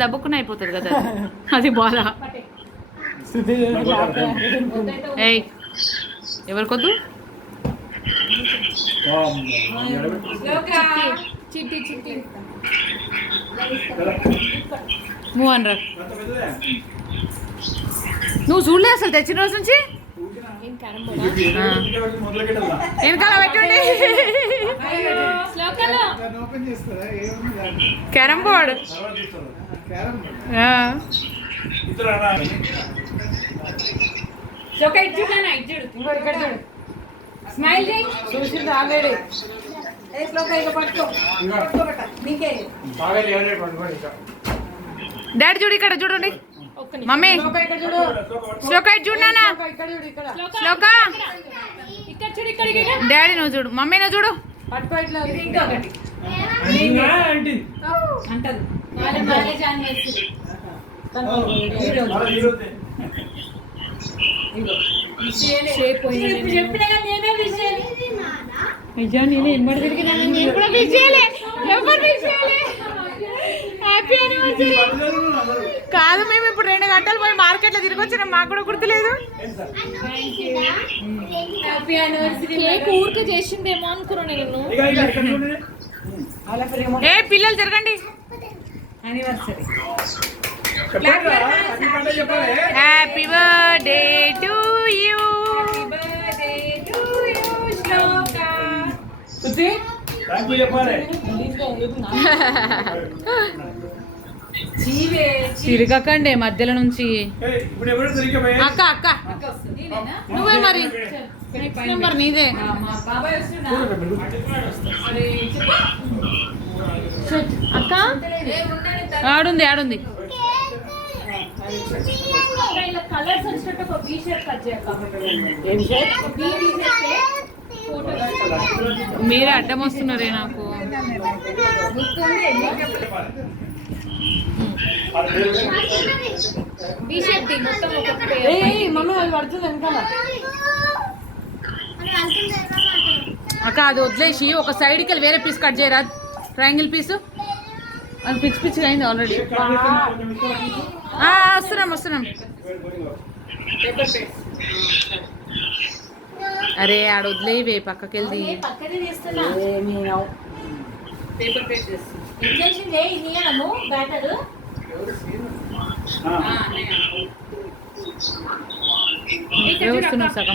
దబ్బుకుని అయిపోతుంది కదా అది బాధ. ఏయ్ ఎవరికొద్దు చిట్టి చిట్టి నువ్వు అనరా. నువ్వు చూడలే అసలు తెచ్చిన రోజు నుంచి వెనకాల పెట్టండి క్యారమ్ బోర్డ్. డాడీ చూడు ఇక్కడ చూడండి మమ్మీ శ్లోక చూడు శ్లోక డాడీ నువ్వు చూడు మమ్మీ నువ్వు చూడు కాదు మేము ఇప్పుడు 2 గంటలు పోయి మార్కెట్లో తిరిగి వచ్చినాం మాకు కూడా గుర్తులేదు. ఊరికే చేసిందేమో అనుకున్నా నేను. ఏ పిల్లలు తిరగండి. Happy birthday to you. తిరగకండి మధ్యలో నుంచి. అక్క అక్క నువ్వే మరి నెంబర్ నీదే. అక్క ఆడుంది ఆడుంది. మీరే అడ్డం వస్తున్నారే నాకు. అక్క అది వదిలేసి ఒక సైడ్కి వెళ్ళి వేరే పీస్ కట్ చేయరా. ట్రయాంగిల్ పీసు అది పిచ్చి పిచ్చిగా అయింది ఆల్రెడీ. వస్తున్నాం వస్తున్నాం. అరే ఆడ వదిలేవే పక్కకి వెళ్ళి. సగం